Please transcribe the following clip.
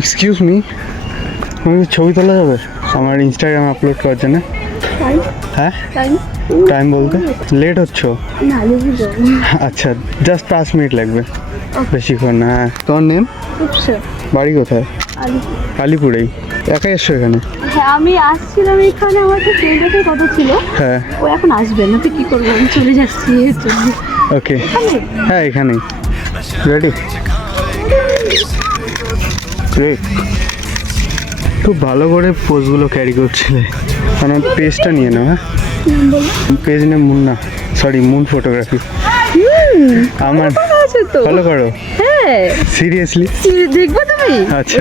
Excuse me, আমি ছবি তোলা যাবে আমার ইনস্টাগ্রামে আপলোড করার জন্য? হ্যাঁ, টাইম বলতে লেট হচ্ছ? আচ্ছা, জাস্ট 5 মিনিট লাগবে, বেশিক্ষণ না। হ্যাঁ, তোমার নেম? বাড়ি কোথায়? আলিপুরেই। একাই এসছো এখানে? হ্যাঁ, আমি আসছিলাম এখানে, আমার একটা ফ্রেন্ডের কথা ছিল। হ্ঁ, ও এখন আসবে না, তো কি করবো, আমি চলে যাচ্ছি এর জন্য। ওকে। হ্যাঁ, এখানেই। রেডি? গ্রেট। খুব ভালো করে পোজগুলো ক্যারি করছিলে। মানে পেজটা নিয়ে নাও। হ্যাঁ, page name Munna, sorry moon photography. আমার আছে তো। ফলো করো। হ্যাঁ, সিরিয়াসলি? দেখবো তুমি? আচ্ছা।